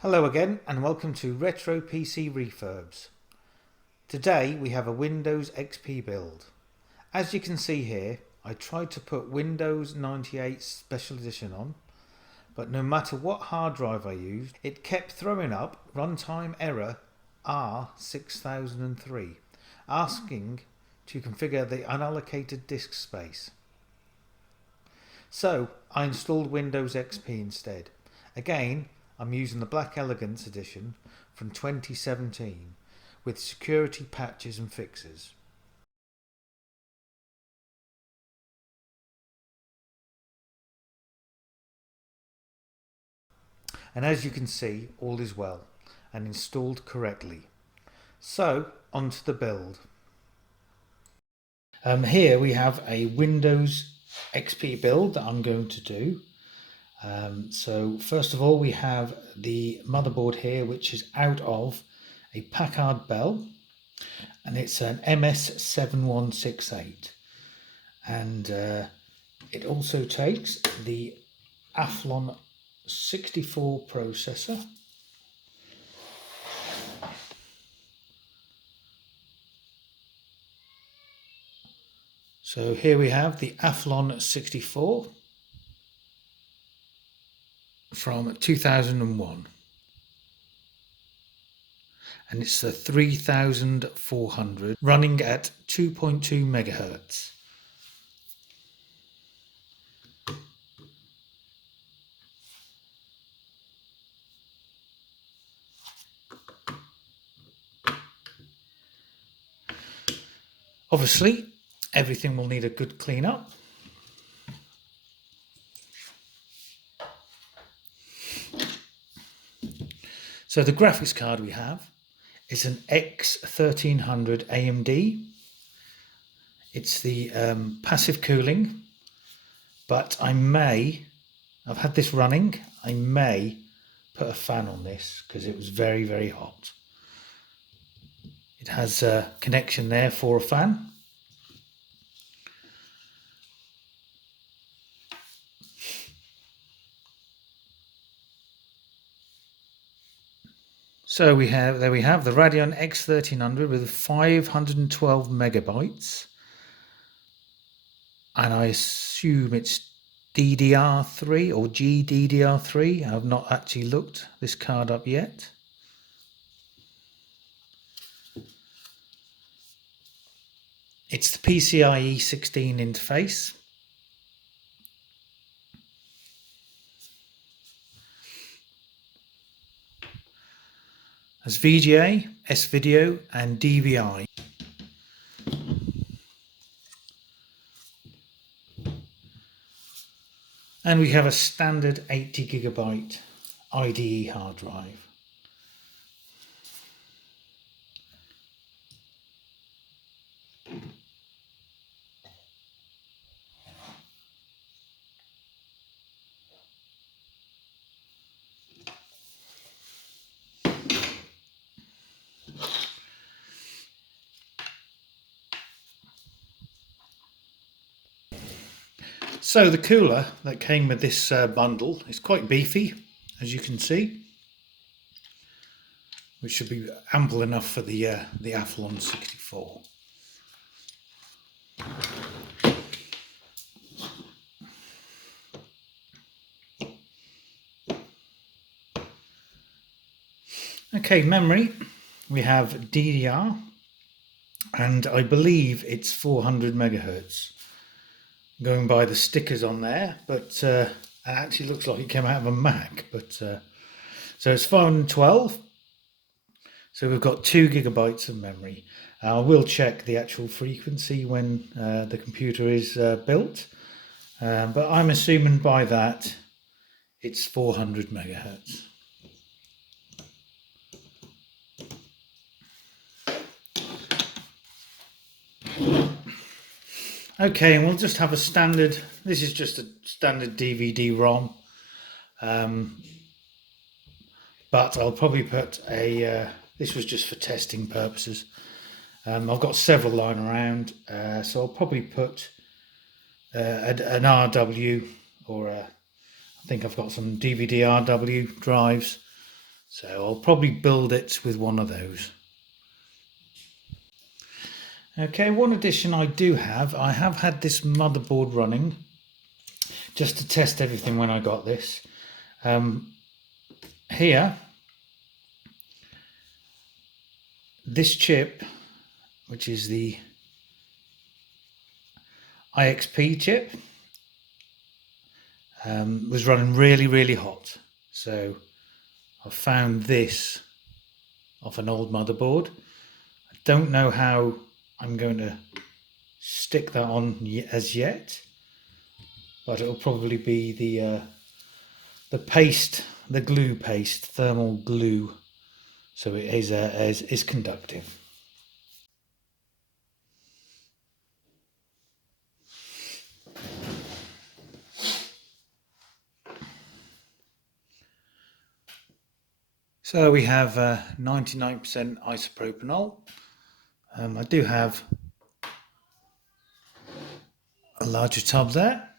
Hello again and welcome to Retro PC Refurbs. Today we have a Windows XP build. As you can see here, I tried to put Windows 98 Special Edition on, but no matter what hard drive I used, it kept throwing up runtime error R6003, asking to configure the unallocated disk space. So I installed Windows XP instead. Again, I'm using the Black Elegance edition from 2017 with security patches and fixes. And as you can see, all is well and installed correctly. So onto the build. Here we have a Windows XP build that I'm going to do. So first of all, we have the motherboard here, which is out of a Packard Bell, and it's an MS7168, and it also takes the Athlon 64 processor, so here we have the Athlon 64 from 2001, and it's the 3400 running at 2.2 megahertz. Obviously, everything will need a good clean up. So the graphics card we have is an X1300 AMD. It's the passive cooling, but I've had this running, I may put a fan on this because it was very, very hot. It has a connection there for a fan. So we have the Radeon X1300 with 512 megabytes, and I assume it's DDR3 or GDDR3. I have not actually looked this card up yet. It's the PCIe 16 interface. As VGA, S-Video and DVI. And we have a standard 80 gigabyte IDE hard drive. So the cooler that came with this bundle is quite beefy, as you can see, which should be ample enough for the Athlon 64. Okay, memory, we have DDR, and I believe it's 400 megahertz. Going by the stickers on there, but it actually looks like it came out of a Mac. But so it's 512. So we've got 2 gigabytes of memory. I will check the actual frequency when the computer is built, but I'm assuming by that it's 400 megahertz. Okay, and we'll just have a standard, this is just a standard DVD-ROM, but I'll probably put a, this was just for testing purposes. I've got several lying around, so I'll probably put an RW, or I think I've got some DVD RW drives, So I'll probably build it with one of those. Okay, one addition I do have, I have had this motherboard running just to test everything when I got this. Here, this chip, which is the IXP chip, was running really hot. So I found this off an old motherboard. I don't know how I'm going to stick that on as yet, but it'll probably be the paste, the glue paste, thermal glue, so it is conductive. So we have 99% isopropanol. I do have a larger tub there.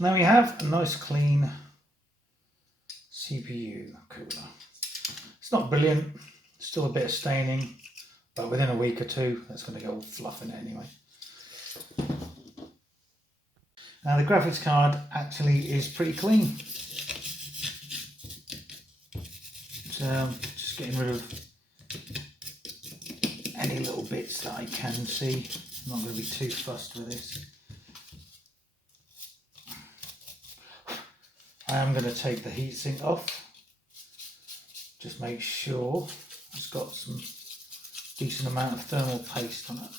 Now we have a nice clean CPU cooler. It's not brilliant, still a bit of staining, but within a week or two that's going to go all fluff in it anyway. Now the graphics card actually is pretty clean. So just getting rid of any little bits that I can see. I'm not going to be too fussed with this. I am going to take the heatsink off. Just make sure it's got some decent amount of thermal paste on it.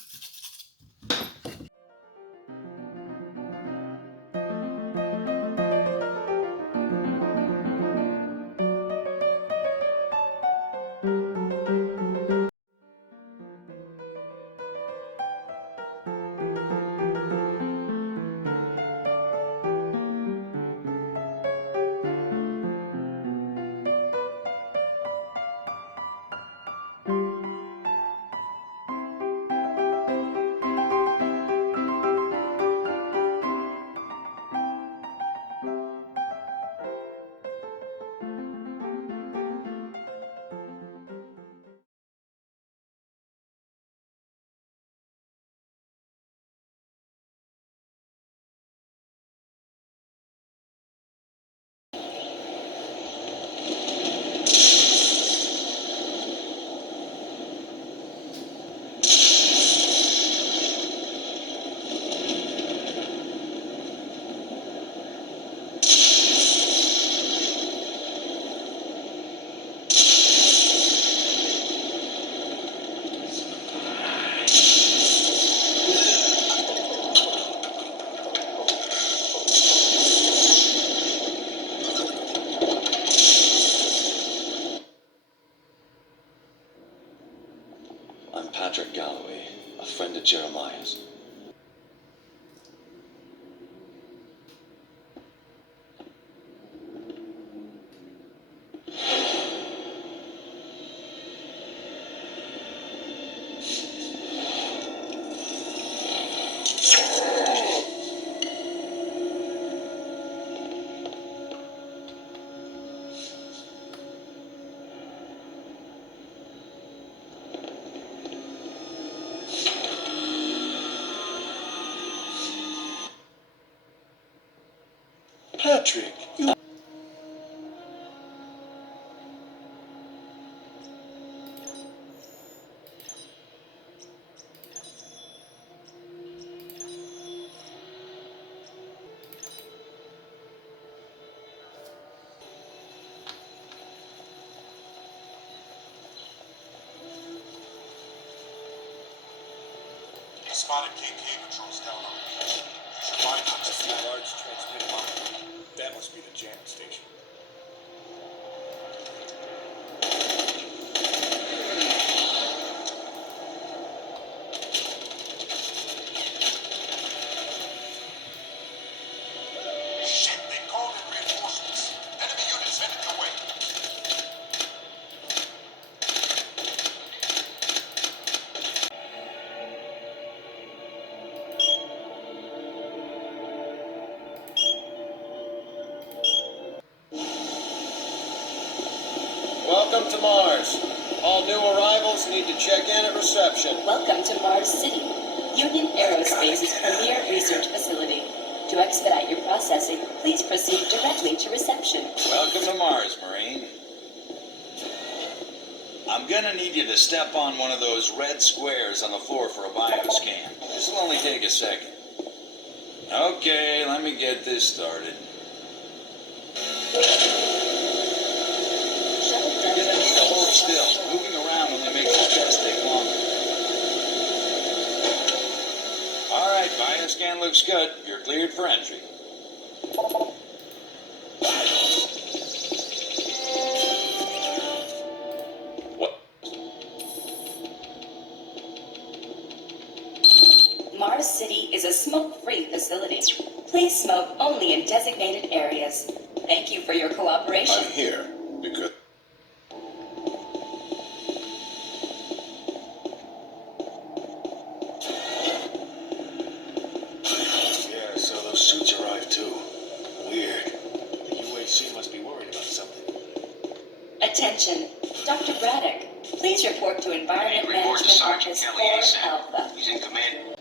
A friend of Jeremiah's. Patrick, you... lot of KPA patrols down on the beach. You should find them. I see a large transmitter line. That must be the jamming station. Shit, they called in reinforcements. Enemy units headed your way. Welcome to Mars. All new arrivals need to check in at reception. Welcome to Mars City, Union Aerospace's premier research facility. To expedite your processing, please proceed directly to reception. Welcome to Mars, Marine. I'm gonna need you to step on one of those red squares on the floor for a bioscan. This'll only take a second. Okay, let me get this started. You're gonna need to hold still. Moving around only makes the test take longer. Alright, bioscan looks good. You're cleared for entry. Mars City is a smoke-free facility. Please smoke only in designated areas. Thank you for your cooperation. I'm here because Yeah, so those suits arrived too. Weird. The UAC must be worried about something. Attention, Dr. Braddock. Please report to Environment Report to Management Sergeant Office Kelly 4 ASAP. Alpha. He's in command.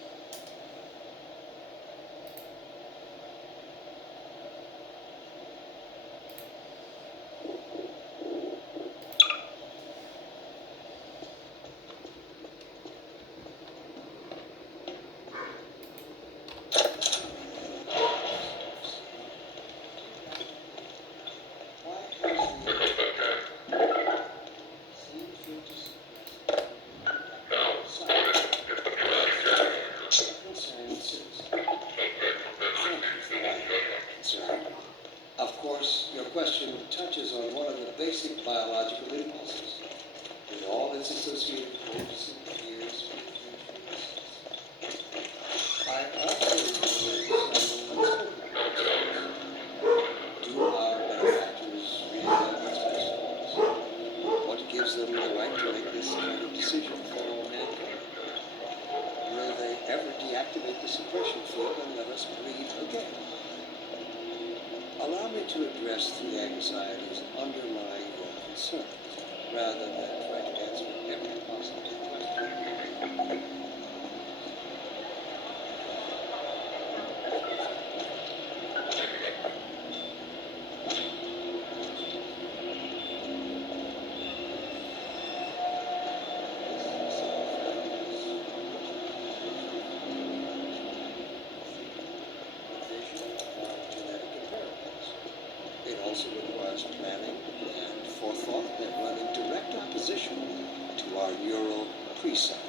Of course, your question touches on one of the basic biological impulses, with all its associated hopes and fears for the future. I also do our benefactors really have what's best for us? What gives them the right to make this kind of decision for all mankind? Will they ever deactivate the suppression field and let us breathe again? Allow me to address the anxieties underlying your concerns, rather than try to answer every possible question. It also requires planning and forethought that run in direct opposition to our neural precepts.